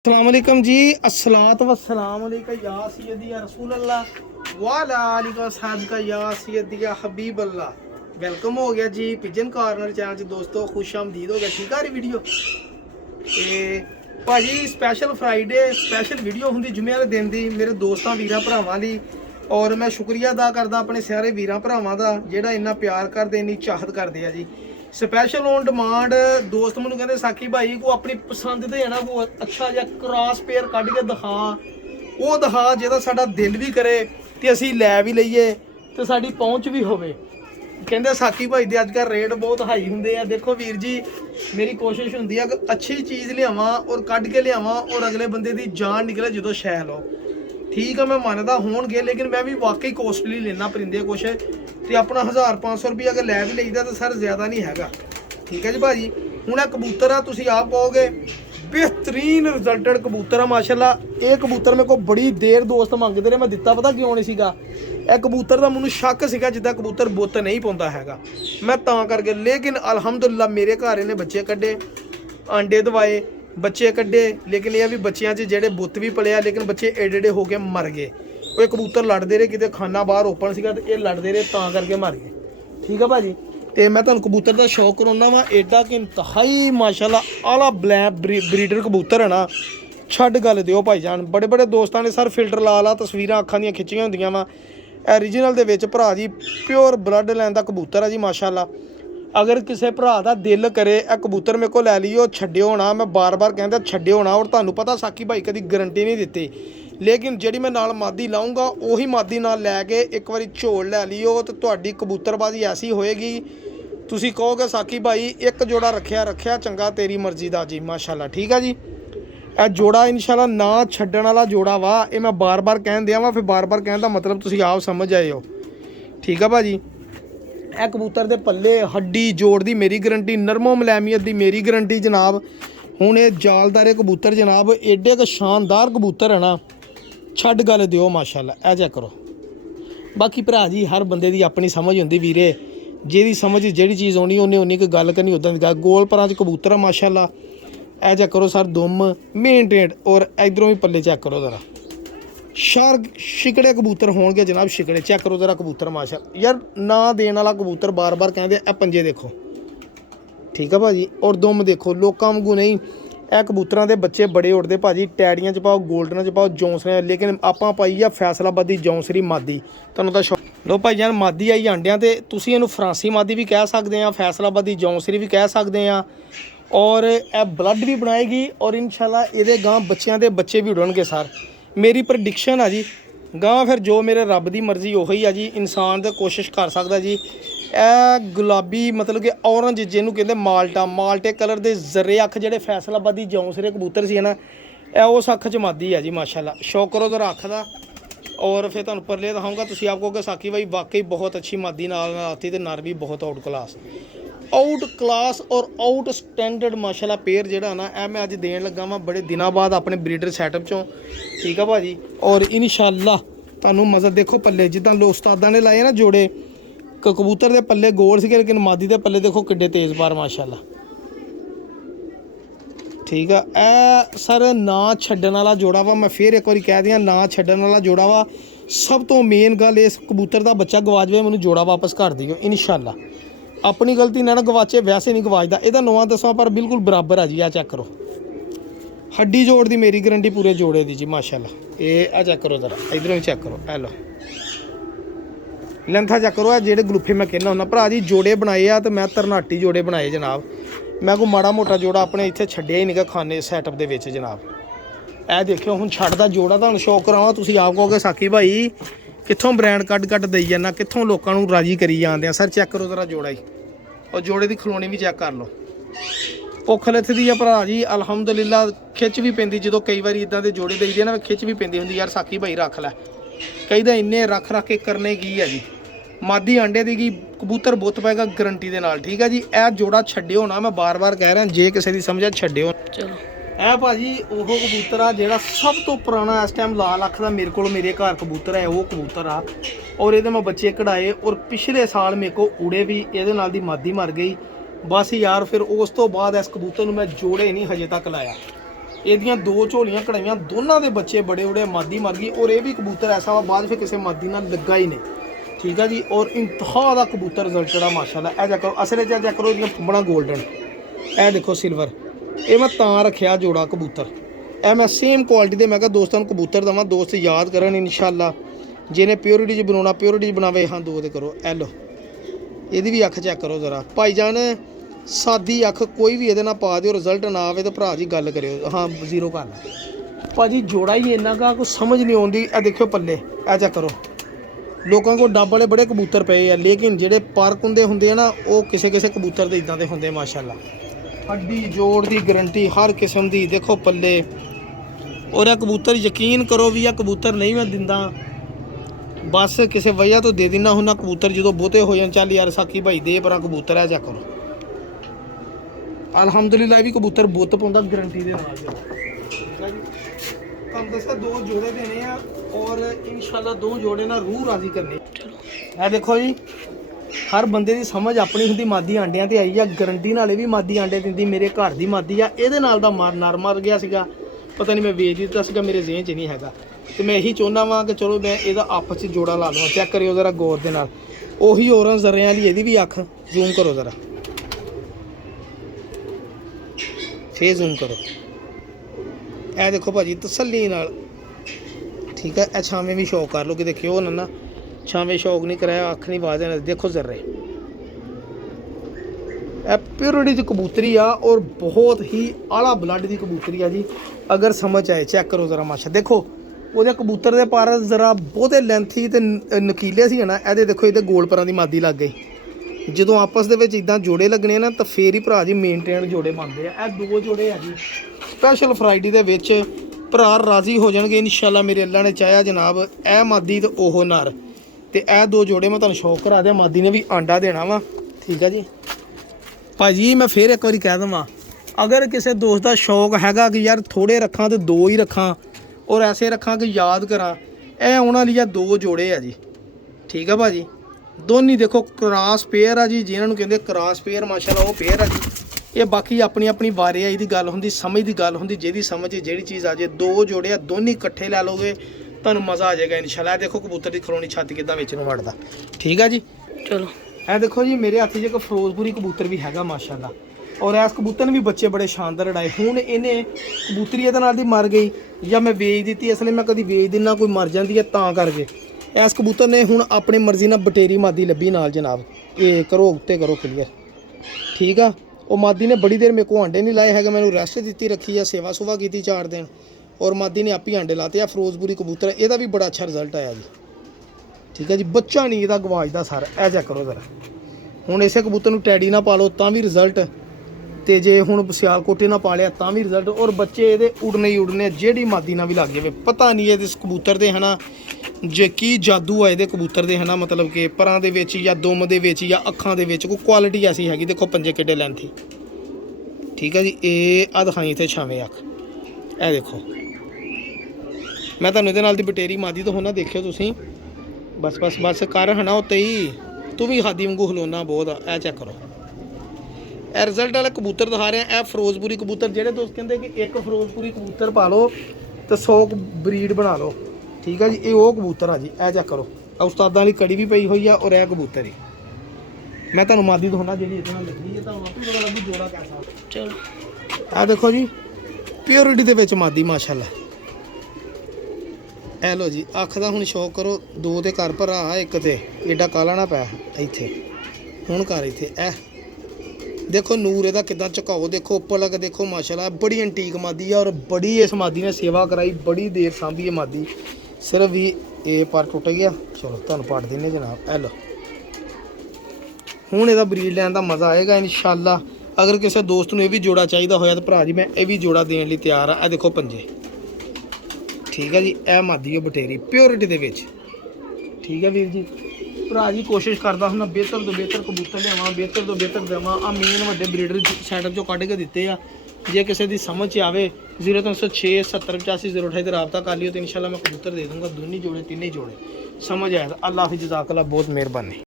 अस्सलाम वालेकुम जी। अस्सलात वस्सलाम अलैका या सय्यदी या रसूल अल्लाह वाला आलिका साहब का या सय्यदी या हबीब अल्लाह। वेलकम हो गया जी पिजन कॉर्नर चैनल च दोस्तों, खुश आमदीद हो गया। ठीक है वीडियो भाजी स्पैशल फ्राइडे स्पैशल वीडियो होंगी जुम्मे वाले दिन की मेरे दोस्तों वीर भरावां ली। और मैं शुक्रिया अदा करदा अपने सारे वीर भरावां दा जेड़ा इन्ना प्यार करदे इन्नी चाहत करदे आ जी। स्पैशल ऑन डिमांड दोस्त मैनू कहते साकी भाई को अपनी पसंद दे ना को अच्छा जिहा क्रॉस पेयर कढ़ के दिखा, वो दिखा जेदा साडा दिल भी करे ते असीं लै भी लईए ते साडी पहुंच भी होवे। कहते साकी भाई दे अजकल रेट बहुत हाई होंगे आ। देखो वीर जी मेरी कोशिश होंदी है कि अच्छी चीज़ लियावां और कढ़ के लियावां और अगले बंदे दी जान निकले जो शैल हो। ठीक है मैं मानदा होणगे लेकिन मैं भी वाकई कॉस्टली लेना परिंदे कुछ तो अपना 1000-500 रुपया अगर लै भी लईदा तो सर ज़्यादा नहीं हैगा। ठीक है जी भाजी। हुण कबूतर आ तुसीं आप कहोगे बेहतरीन रिजल्टेड कबूतर है माशाल्लाह। ये कबूतर मेरे को बड़ी देर दोस्त मंगते रहे, मैं दिता पता क्यों नहीं सीगा। यह कबूतर का मैनू शक सीगा जिद्दां कबूतर बुत नहीं पाउंदा हैगा, मैं तां करके। लेकिन अलहमदुलिल्लाह मेरे घर इन्हें बच्चे कड्ढे, आंडे दवाए, बच्चे कड्ढे। लेकिन यह भी बच्चों से जेडे बुत भी पलिया लेकिन बच्चे एडे एडे हो के मर गए। वो कबूतर लड़ते रहे, कितने खाना बाहर ओपन सीगा तो ये लड़ते रहे तां करके मर गए। ठीक है भाजी। तो मैं तुहानूं कबूतर का शौक कराउना वा एडा कि इंतहाई माशाल्लाह आला ब्लैक ब्रीडर कबूतर है ना, छड्ड गल दिओ भाईजान। बड़े बड़े दोस्तों ने सर फिल्टर ला ला तस्वीरां अखां दियां खिच्चियां होंदियां वा। ओरिजिनल दे विच भरा जी प्योर ब्लड लैन दा कबूतर है जी माशाल्लाह। अगर किसी भरा दा दिल करे ए कबूतर मेरे को लै लियो, छड्डिओ ना। मैं बार बार कहंदा छड्डिओ ना। और तुहानूं पता साकी भाई कदी गारंटी नहीं दित्ती, लेकिन जिहड़ी मैं नाल मादी लाऊंगा उही मादी नाल लैके एक बारी झोल लै लियो तो तुहाडी कबूतरबाजी ऐसी होएगी तुसीं कहोगे साकी भाई एक जोड़ा रखिया चंगा तेरी मर्जी दा जी माशाल्लाह। ठीक है जी। यह जोड़ा इंशाल्लाह ना छड्डण वाला जोड़ा वा। ये मैं बार बार कहन दिया वा, फिर बार बार कहण दा मतलब तुसीं आप समझ आए हो। ठीक है भाजी। यह कबूतर दे पल्ले हड्डी जोड़ दी मेरी गारंटी, नरमो मलैमियत दी मेरी गारंटी जनाब। हुण ये जालदारे कबूतर जनाब एडे क शानदार कबूतर है ना, छड्ड गल दिओ माशाल्लाह। ऐ चेक करो। बाकी भरा जी हर बंदे दी अपनी समझ होंदी वीरे, जेदी समझ जेड़ी चीज़ आनी उन्हें उन्नी कोई गल करनी उदां दी गल। गोल परां च कबूतर है माशाल्लाह। ऐ चेक करो सर दुम मेनटेन और इधरों भी पल्ले चेक करो ज़रा शार्क शिकड़े कबूतर होंगे जनाब, शिकड़े चेक करो ज़रा कबूतर माशाल्लाह। यार ना देने वाला कबूतर बार बार कहते ए पंजे देखो। ठीक है भाजी। और दुम देखो लोकां वांगू नहीं। यह कबूतरां दे बच्चे बड़े उड़दे भाजी, टैडियां च पाओ गोल्डन च पाओ जौंसरे, लेकिन आपां पाई आ फैसलाबादी जौंसरी मादी। तुहानूं तां लो भाईजान मादी आई आंडियां ते तुसीं इहनूं फ्रांसी मादी भी कह सकते हैं, फैसलाबादी जौंसरी भी कह सकते हैं। और यह ब्लड भी बनाएगी और इंशाल्लाह ये गांह बच्चों के बच्चे भी उड़नगे सर। मेरी प्रडिक्शन है जी। गांह फिर जो मेरे रब की मर्जी उही है जी। इंसान तो कोशिश कर सकता जी। ए गुलाबी मतलब कि ऑरेंज जिन्होंने कहते माल्टा, माल्टे कलर के जरे अख जेडे फैसलाबादी जौंसरे कबूतर से ना, यह उस अख च मादी है जी माशाल्लाह। शौक करो जरा अख का। और फिर तुहानूं परले दिखाऊंगा, तुसीं आप कहोगे साकी भाई वाकई बहुत अच्छी मादी नाल आती, तो नर भी बहुत आउट क्लास और आउट स्टैंडर्ड माशाल्लाह पेयर जेड़ा ना ए मैं अज देन लगा वां बड़े दिनों बाद अपने ब्रीडर सैटअप चों। ठीक है भाजी। और इंशाल्लाह तुहानूं मज़ा देखो पल्ले जिद्दां लो उस्तादां ने लाए ना जोड़े कबूतर दे पल्ले गोल सीगे लेकिन मादी दे पल्ले देखो किड्डे तेज़ बार माशाल्लाह। ठीक है। ए सर ना छड्डण वाला जोड़ा वा। मैं फिर एक बार कह दियां ना छड्डण वाला जोड़ा वा। सब तो मेन गल इस कबूतर का बच्चा गवाच जाए मैनूं जोड़ा वापस कर दिओ इंशाल्लाह। अपनी गलती ना गवाचे वैसे नहीं गवाचदा। ਇਹਦਾ 9-10 पर बिल्कुल बराबर है जी। आ चेक करो हड्डी जोड़ दी मेरी गारंटी पूरे जोड़े दी जी माशाल्लाह। ये आ चेक करो ज़रा इधरों भी चेक करो। ए लो लेंथा चेक करो। जेडे ग्लूफे मैं कहना हुंदा भरा जी जोड़े बनाए आ तो मैं तरनाटी जोड़े बनाए जनाब। मैं कोई माड़ा मोटा जोड़ा अपने इत्थे छड्डिया ही नहीं खाने सैटअप दे विच जनाब। ए देखियो हुण छड्डदा जोड़ा तुहानूं शौक करावां, तुसीं आप कहोगे साकी भाई कित्थों ब्रांड कट दई जाना, कित्थों लोकां नूं राजी करी जांदे आ। सर चेक करो ज़रा जोड़ा ही और जोड़े की खलोनी भी चेक कर लो। भुख लथदी आ भरा जी अलहमदुलिल्लाह। खिच भी पैंदी जो कई बार इदां दे जोड़े दईदे ना, खिच भी पैंदी हुंदी यार साकी भाई रख लै। कई दा इन्ने रख के करने की है जी। मादी आंडे दी कबूतर बुत पाएगा गारंटी दे नाल। ठीक है जी। यह जोड़ा छड्डिओ ना, मैं बार बार कह रहा जे किसी की समझ छड्डिओ। चलो ए भाजी वो कबूतर आ जेड़ा सब तो पुराना इस टाइम लाल अख का मेरे को मेरे घर कबूतर है वो कबूतर आ। और ये मैं बच्चे कढ़ाए और पिछले साल मेरे को उड़े भी ये नाल दी मादी मर गई बस यार। फिर उस तो बाद इस कबूतर में जोड़े नहीं हजे तक लाया। ਇਹਦੀਆਂ 2 ਝੋਲੀਆਂ ਕਢਾਈਆਂ, ਦੋਨਾਂ ਦੇ ਬੱਚੇ ਬੜੇ ਬੜੇ, ਮਾਦੀ ਮਰ ਗਈ। ਔਰ ਇਹ ਵੀ ਕਬੂਤਰ ਐਸਾ ਵਾ ਬਾਅਦ ਫਿਰ ਕਿਸੇ ਮਾਦੀ ਨਾਲ ਲੱਗਾ ਹੀ ਨਹੀਂ। ਠੀਕ ਆ ਜੀ। ਔਰ ਇੰਤਹਾ ਦਾ ਕਬੂਤਰ ਰਿਜ਼ਲਟ ਜਿਹੜਾ ਮਾਸ਼ਾਅੱਲਾ। ਇਹ ਚੈੱਕ ਕਰੋ, ਅਸਲ 'ਚ ਚੈੱਕ ਕਰੋ ਇਹਦੀਆਂ ਫੁੰਮਣਾ ਗੋਲਡਨ, ਇਹ ਦੇਖੋ ਸਿਲਵਰ। ਇਹ ਮੈਂ ਤਾਂ ਰੱਖਿਆ ਜੋੜਾ ਕਬੂਤਰ, ਇਹ ਮੈਂ ਸੇਮ ਕੁਆਲਿਟੀ ਦੇ ਮੈਂ ਕਿਹਾ ਦੋਸਤਾਂ ਨੂੰ ਕਬੂਤਰ ਦੇਵਾਂ, ਦੋਸਤ ਯਾਦ ਕਰਨ ਇਨਸ਼ਾਅੱਲਾ। ਜਿਹਨੇ ਪਿਓਰਿਟੀ 'ਚ ਬਣਾਉਣਾ ਪਿਓਰਿਟੀ 'ਚ ਬਣਾਵੇ। ਹਾਂ 2 ਤੇ ਕਰੋ। ਇਹ ਲਓ, ਇਹਦੀ ਵੀ ਅੱਖ ਚੈੱਕ ਕਰੋ ਜ਼ਰਾ ਭਾਈਜਾਨ, ਸਾਦੀ ਅੱਖ ਕੋਈ ਵੀ ਇਹਦੇ ਨਾਲ ਪਾ ਦਿਓ, ਰਿਜ਼ਲਟ ਨਾ ਆਵੇ ਤਾਂ ਭਰਾ ਜੀ ਗੱਲ ਕਰਿਓ। ਹਾਂ 0 ਕਰ ਲੈ ਭਾਜੀ, ਜੋੜਾ ਹੀ ਇੰਨਾ ਕਾ ਕੋਈ ਸਮਝ ਨਹੀਂ ਆਉਂਦੀ। ਇਹ ਦੇਖਿਓ ਪੱਲੇ, ਇਹ ਚੈੱਕ ਕਰੋ। ਲੋਕਾਂ ਕੋਲ ਡੱਬ ਵਾਲੇ ਬੜੇ ਕਬੂਤਰ ਪਏ ਆ, ਲੇਕਿਨ ਜਿਹੜੇ ਪਾਰਕ ਹੁੰਦੇ ਆ ਨਾ, ਉਹ ਕਿਸੇ ਕਿਸੇ ਕਬੂਤਰ ਦੇ ਇਦਾਂ ਦੇ ਹੁੰਦੇ ਮਾਸ਼ਾਅੱਲਾ। ਹੱਡੀ ਜੋੜ ਦੀ ਗਰੰਟੀ ਹਰ ਕਿਸਮ ਦੀ। ਦੇਖੋ ਪੱਲੇ। ਔਰ ਇਹ ਕਬੂਤਰ ਯਕੀਨ ਕਰੋ ਵੀ ਇਹ ਕਬੂਤਰ ਨਹੀਂ ਮੈਂ ਦਿੰਦਾ, ਬਸ ਕਿਸੇ ਵਜ੍ਹਾ ਤੋਂ ਦੇ ਦਿੰਦਾ ਹੁੰਦਾ ਕਬੂਤਰ। ਜਦੋਂ ਬਹੁਤੇ ਹੋ ਜਾਣ, ਚੱਲ ਯਾਰ ਸਾਕੀ ਭਾਈ ਦੇ ਪਰਾਂ ਕਬੂਤਰ ਹੈ, ਚੈੱਕ ਕਰੋ। ਅਲਹਮਦੁਲਿਲਾ ਇਹ ਵੀ ਕਬੂਤਰ ਬੁੱਤ ਪਾਉਂਦਾ ਗਰੰਟੀ ਦੇ ਨਾਲ। ਠੀਕ ਹੈ ਜੀ। ਤੁਹਾਨੂੰ ਦੱਸਿਆ 2 ਜੋੜੇ ਦੇਣੇ ਆ, ਔਰ ਇਨਸ਼ਾਅੱਲਾ 2 ਜੋੜੇ ਨਾਲ ਰੂਹ ਰਾਜ਼ੀ ਕਰਨੀ। ਚਲੋ ਇਹ ਦੇਖੋ ਜੀ, ਹਰ ਬੰਦੇ ਦੀ ਸਮਝ ਆਪਣੀ ਹੁੰਦੀ। ਮਾਦੀ ਆਂਡਿਆਂ ਤੇ ਆਈ ਆ, ਗਰੰਟੀ ਨਾਲ ਇਹ ਵੀ ਮਾਦੀ ਆਂਡੇ ਦਿੰਦੀ। ਮੇਰੇ ਘਰ ਦੀ ਮਾਦੀ ਆ, ਇਹਦੇ ਨਾਲ ਦਾ ਨਰ ਮਰ ਗਿਆ ਸੀਗਾ, ਪਤਾ ਨਹੀਂ ਮੈਂ ਵੇਚ ਦਿੱਤਾ ਸੀਗਾ, ਮੇਰੇ ਜ਼ਿਹਨ 'ਚ ਨਹੀਂ ਹੈਗਾ। ਤੇ ਮੈਂ ਇਹੀ ਚਾਹੁੰਦਾ ਵਾਂ ਕਿ ਚਲੋ ਮੈਂ ਇਹਦਾ ਆਪਸ 'ਚ ਜੋੜਾ ਲਾ ਲਵਾਂ। ਚੈੱਕ ਕਰਿਓ ਜ਼ਰਾ ਗੌਰ ਦੇ ਨਾਲ, ਉਹੀ ਔਰੰਜ ਜ਼ਰਿਆਂ ਵਾਲੀ ਇਹਦੀ ਵੀ ਅੱਖ। ਜ਼ੂਮ ਕਰੋ ਜ਼ਰਾ, ਫੇਰ ਜ਼ੂਮ ਕਰੋ। ਇਹ ਦੇਖੋ ਭਾਜੀ ਤਸੱਲੀ ਨਾਲ। ਠੀਕ ਹੈ। ਇਹ ਛਾਵੇਂ ਵੀ ਸ਼ੌਕ ਕਰ ਲਓ ਕਿ ਦੇਖਿਓ ਨਾ, ਛਾਵੇਂ ਸ਼ੌਕ ਨਹੀਂ ਕਰਾਇਆ, ਅੱਖ ਨਹੀਂ ਵਾਜਣ। ਦੇਖੋ ਜ਼ਰੇ, ਇਹ ਪਿਓਰਿਟੀ ਦੀ ਕਬੂਤਰੀ ਆ, ਔਰ ਬਹੁਤ ਹੀ ਆਲਾ ਬਲੱਡ ਦੀ ਕਬੂਤਰੀ ਆ ਜੀ, ਅਗਰ ਸਮਝ ਆਏ। ਚੈੱਕ ਕਰੋ ਜ਼ਰਾ ਮਾਸ਼ਾ। ਦੇਖੋ ਉਹਦੇ ਕਬੂਤਰ ਦੇ ਪਰ ਜ਼ਰਾ ਬਹੁਤੇ ਲੈਂਥੀ ਤੇ ਨਕੀਲੇ ਸੀ ਨਾ। ਇਹਦੇ ਦੇਖੋ, ਇਹਦੇ ਗੋਲ ਪਰਾਂ ਦੀ ਮਾਦੀ ਲੱਗ ਗਈ। ਜਦੋਂ ਆਪਸ ਦੇ ਵਿੱਚ ਇਦਾਂ ਜੋੜੇ ਲੱਗਣੇ ਨਾ, ਤਾਂ ਫੇਰ ਹੀ ਭਰਾ ਜੀ ਮੇਨਟੇਨ ਜੋੜੇ ਬਣਦੇ ਆ। ਇਹ 2 ਜੋੜੇ ਆ ਜੀ, ਸਪੈਸ਼ਲ ਫਰਾਈਡੇ ਦੇ ਵਿੱਚ ਭਰਾ ਰਾਜ਼ੀ ਹੋ ਜਾਣਗੇ ਇਨਸ਼ਾਅੱਲਾ। ਮੇਰੇ ਅੱਲਾ ਨੇ ਚਾਹਿਆ ਜਨਾਬ। ਇਹ ਮਾਦੀ ਤੇ ਉਹ ਨਰ, ਤੇ ਇਹ 2 ਜੋੜੇ ਮੈਂ ਤੁਹਾਨੂੰ ਸ਼ੌਕ ਕਰਾ ਦਿਆਂ। ਮਾਦੀ ਨੇ ਵੀ ਆਂਡਾ ਦੇਣਾ ਵਾ। ਠੀਕ ਹੈ ਜੀ ਭਾਜੀ। ਮੈਂ ਫੇਰ ਇੱਕ ਵਾਰੀ ਕਹਿ ਦਵਾਂ, ਅਗਰ ਕਿਸੇ ਦੋਸਤ ਦਾ ਸ਼ੌਕ ਹੈਗਾ ਕਿ ਯਾਰ ਥੋੜੇ ਰੱਖਾਂ ਤੇ 2 ਹੀ ਰੱਖਾਂ, ਔਰ ਐਸੇ ਰੱਖਾਂ ਕਿ ਯਾਦ ਕਰਾਂ, ਇਹ ਉਹਨਾਂ ਲਈ 2 ਜੋੜੇ ਆ ਜੀ। ਠੀਕ ਆ ਭਾਜੀ। ਦੋਨੀ ਦੇਖੋ ਕ੍ਰਾਸ ਪੇਅਰ ਆ ਜੀ, ਜਿਹਨਾਂ ਨੂੰ ਕਹਿੰਦੇ ਕ੍ਰਾਸ ਪੇਅਰ ਮਾਸ਼ਾਅੱਲਾ, ਉਹ ਪੇਅਰ ਆ ਜੀ। ਇਹ ਬਾਕੀ ਆਪਣੀ ਆਪਣੀ ਵਾਰੇ ਆ, ਇਹਦੀ ਗੱਲ ਹੁੰਦੀ, ਸਮਝ ਦੀ ਗੱਲ ਹੁੰਦੀ। ਜਿਹਦੀ ਸਮਝ ਜਿਹੜੀ ਚੀਜ਼ ਆ ਜੇ। 2 ਜੋੜੇ ਆ, ਦੋਨੀ ਇਕੱਠੇ ਲੈ ਲਓਗੇ, ਤੁਹਾਨੂੰ ਮਜ਼ਾ ਆ ਜਾਏਗਾ ਇਨਸ਼ਾਅੱਲਾ। ਦੇਖੋ ਕਬੂਤਰ ਦੀ ਖਲੋਣੀ ਛਾਤੀ ਕਿੱਦਾਂ ਵਿੱਚ ਨੂੰ ਵੜਦਾ। ਠੀਕ ਆ ਜੀ। ਚਲੋ ਇਹ ਦੇਖੋ ਜੀ, ਮੇਰੇ ਹੱਥ 'ਚ ਇੱਕ ਫਿਰੋਜ਼ਪੁਰੀ ਕਬੂਤਰ ਵੀ ਹੈਗਾ ਮਾਸ਼ਾਅੱਲਾ, ਔਰ ਇਸ ਕਬੂਤਰ ਨੇ ਵੀ ਬੱਚੇ ਬੜੇ ਸ਼ਾਨਦਾਰ ਉਡਾਏ। ਹੁਣ ਇਹਨੇ ਕਬੂਤਰੀ ਇਹਦੇ ਨਾਲ ਦੀ ਮਰ ਗਈ, ਜਾਂ ਮੈਂ ਵੇਚ ਦਿੱਤੀ, ਇਸ ਲਈ ਮੈਂ ਕਦੀ ਵੇਚ ਦਿੰਦਾ, ਕੋਈ ਮਰ ਜਾਂਦੀ ਹੈ ਤਾਂ ਕਰਕੇ। ਇਸ ਕਬੂਤਰ ਨੇ ਹੁਣ ਆਪਣੀ ਮਰਜ਼ੀ ਨਾਲ ਬਟੇਰੀ ਮਾਦੀ ਲੱਭੀ ਨਾਲ ਜਨਾਬ। ਇਹ ਕਰੋ ਉੱਤੇ ਕਰੋ ਕਲੀਅਰ। ਠੀਕ ਆ। ਉਹ ਮਾਦੀ ਨੇ ਬੜੀ ਦੇਰ ਮੇਰੇ ਕੋਲ ਆਂਡੇ ਨਹੀਂ ਲਾਏ ਹੈਗੇ, ਮੈਨੂੰ ਰੈਸਟ ਦਿੱਤੀ ਰੱਖੀ ਆ, ਸੇਵਾ ਸੁਵਾ ਕੀਤੀ 4 ਦਿਨ, ਔਰ ਮਾਦੀ ਨੇ ਆਪੀ ਆਂਡੇ ਲਾਤੇ ਆ। ਫਿਰੋਜ਼ਪੁਰੀ ਕਬੂਤਰ, ਇਹਦਾ ਵੀ ਬੜਾ ਅੱਛਾ ਰਿਜ਼ਲਟ ਆਇਆ ਜੀ। ਠੀਕ ਹੈ ਜੀ। ਬੱਚਾ ਨਹੀਂ ਇਹਦਾ ਗਵਾਜਦਾ ਸਰ। ਇਹ ਚੈੱਕ ਕਰੋ ਜ਼ਰਾ। ਹੁਣ ਇਸੇ ਕਬੂਤਰ ਨੂੰ ਟੈਡੀ ਨਾ ਪਾ ਲਓ ਤਾਂ ਵੀ ਰਿਜ਼ਲਟ, ਤੇ ਜੇ ਹੁਣ ਸਿਆਲਕੋਟੇ ਨਾਲ ਪਾ ਲਿਆ ਤਾਂ ਵੀ ਰਿਜ਼ਲਟ। ਔਰ ਬੱਚੇ ਇਹਦੇ ਉੜਨੇ ਹੀ ਉੜਨੇ, ਜਿਹੜੀ ਮਾਦੀ ਨਾਲ ਵੀ ਲੱਗ ਜਾਵੇ। ਪਤਾ ਨਹੀਂ ਇਹਦੇ ਕਬੂਤਰ ਦੇ ਹੈ ਨਾ ਜੇ ਕੀ ਜਾਦੂ ਆ ਇਹਦੇ ਕਬੂਤਰ ਦੇ, ਹੈ ਨਾ, ਮਤਲਬ ਕਿ ਪਰਾਂ ਦੇ ਵਿੱਚ ਜਾਂ ਦੁਮ ਦੇ ਵਿੱਚ ਜਾਂ ਅੱਖਾਂ ਦੇ ਵਿੱਚ ਕੋਈ ਕੁਆਲਿਟੀ ਐਸੀ ਹੈਗੀ। ਦੇਖੋ ਪੰਜੇ ਕਿੱਡੇ ਲੈਂਥੀ। ਠੀਕ ਹੈ ਜੀ। ਇਹ ਆ ਦਿਖਾਈ ਇੱਥੇ ਛਾਵੇਂ ਅੱਖ, ਇਹ ਦੇਖੋ। ਮੈਂ ਤੁਹਾਨੂੰ ਇਹਦੇ ਨਾਲ ਦੀ ਬਟੇਰੀ ਮਾਦੀ ਤੋਂ ਹੋਣਾ ਦੇਖਿਓ ਤੁਸੀਂ। ਬਸ ਕਰ ਹਨਾ ਉੱਤੇ ਹੀ, ਤੂੰ ਵੀ ਹਾਦੀ ਵਾਂਗੂ ਹਲੋਨਾ ਬਹੁਤ ਆ। ਇਹ ਚੈੱਕ ਕਰੋ, ਇਹ ਰਿਜ਼ਲਟ ਵਾਲੇ ਕਬੂਤਰ ਦਿਖਾ ਰਿਹਾ। ਇਹ ਫਿਰੋਜ਼ਪੁਰੀ ਕਬੂਤਰ, ਜਿਹੜੇ ਦੋਸਤ ਕਹਿੰਦੇ ਕਿ ਇੱਕ ਫਿਰੋਜ਼ਪੁਰੀ ਕਬੂਤਰ ਪਾ ਲਓ ਤੇ 100 ਬਰੀਡ ਬਣਾ ਲਓ। ਠੀਕ ਹੈ ਜੀ। ਇਹ ਉਹ ਕਬੂਤਰ ਆ ਜੀ। ਇਹ ਚੈੱਕ ਕਰੋ, ਉਸਤਾਦਾਂ ਵਾਲੀ ਕੜੀ ਵੀ ਪਈ ਹੋਈ ਆ, ਔਰ ਇਹ ਕਬੂਤਰ ਹੀ ਮੈਂ ਤੁਹਾਨੂੰ ਮਾਦੀ ਦਿਖਾਉਣਾ ਜਿਹੜੀ ਇਹਦੇ ਨਾਲ ਲੱਗੀ ਹੈ, ਤੁਹਾਨੂੰ ਆਪੇ ਪਤਾ ਲੱਗੂ ਜੋੜਾ ਕੈਸਾ। ਚਲੋ ਇਹ ਦੇਖੋ ਜੀ, ਪਿਓਰਿਟੀ ਦੇ ਵਿੱਚ ਮਾਦੀ ਮਾਸ਼ਾਅੱਲਾ। ਇਹ ਲੋ ਜੀ, ਅੱਖ ਦਾ ਹੁਣ ਸ਼ੌਕ ਕਰੋ। 2 ਤੇ ਘਰ ਭਰਾ, ਇੱਕ ਤੇ ਏਡਾ ਕਾਲਾ ਨਾ ਪੈ ਇੱਥੇ। ਹੁਣ ਘਰ ਇੱਥੇ ਇਹ ਦੇਖੋ ਨੂਰ ਇਹਦਾ ਕਿੱਦਾਂ ਝੁਕਾਓ। ਦੇਖੋ ਉੱਪਰ ਲੱਗ, ਦੇਖੋ ਮਾਸ਼ਾਅੱਲਾ ਬੜੀ ਐਂਟੀਕ ਮਾਦੀ ਆ, ਔਰ ਬੜੀ ਇਸ ਮਾਦੀ ਨੇ ਸੇਵਾ ਕਰਾਈ, ਬੜੀ ਦੇਰ ਸਾਂਭੀ ਇਹ ਮਾਦੀ। ਸਿਰਫ ਵੀ ਇਹ ਪਰ ਟੁੱਟ ਗਿਆ। ਚਲੋ ਤੁਹਾਨੂੰ ਪਾੜ ਦਿੰਨੇ ਜਨਾਬ। ਇਹ ਲੋ ਹੁਣ ਇਹਦਾ ਬਰੀਡ ਲੈਣ ਦਾ ਮਜ਼ਾ ਆਏਗਾ ਇਨਸ਼ਾਅੱਲਾ। ਅਗਰ ਕਿਸੇ ਦੋਸਤ ਨੂੰ ਇਹ ਵੀ ਜੋੜਾ ਚਾਹੀਦਾ ਹੋਇਆ ਤਾਂ ਭਰਾ ਜੀ ਮੈਂ ਇਹ ਵੀ ਜੋੜਾ ਦੇਣ ਲਈ ਤਿਆਰ ਆ। ਇਹ ਦੇਖੋ ਪੰਜੇ। ਠੀਕ ਹੈ ਜੀ। ਇਹ ਮਾਦੀ ਉਹ ਬਟੇਰੀ ਪਿਓਰਿਟੀ ਦੇ ਵਿੱਚ। ਠੀਕ ਹੈ ਵੀਰ ਜੀ। ਭਰਾ ਜੀ ਕੋਸ਼ਿਸ਼ ਕਰਦਾ ਹੁੰਦਾ ਬਿਹਤਰ ਤੋਂ ਬਿਹਤਰ ਕਬੂਤਰ ਲਿਆਵਾਂ, ਬਿਹਤਰ ਤੋਂ ਬਿਹਤਰ ਦੇਵਾਂ। ਆ ਮੇਨ ਵੱਡੇ ਬਰੀਡਰ ਸੈਟਅਪ ਚੋਂ ਕੱਢ ਕੇ ਦਿੱਤੇ ਆ। ਜੇ ਕਿਸੇ ਦੀ ਸਮਝ 'ਚ ਆਵੇ 0306 70 85 028 ਤੇ ਰਾਬਤਾ ਕਰ ਲਿਓ, ਤੇ ਇਨਸ਼ਾਅੱਲਾ ਮੈਂ ਕਬੂਤਰ ਦੇ ਦੂੰਗਾ। ਦੋਨੇ ਜੋੜੇ ਤਿੰਨੇ ਜੋੜੇ ਸਮਝ ਆਇਆ ਤਾਂ ਅੱਲਾਹ ਹਾਫਿਜ਼, ਜਜ਼ਾਕੱਲਾ, ਬਹੁਤ ਮਿਹਰਬਾਨੀ।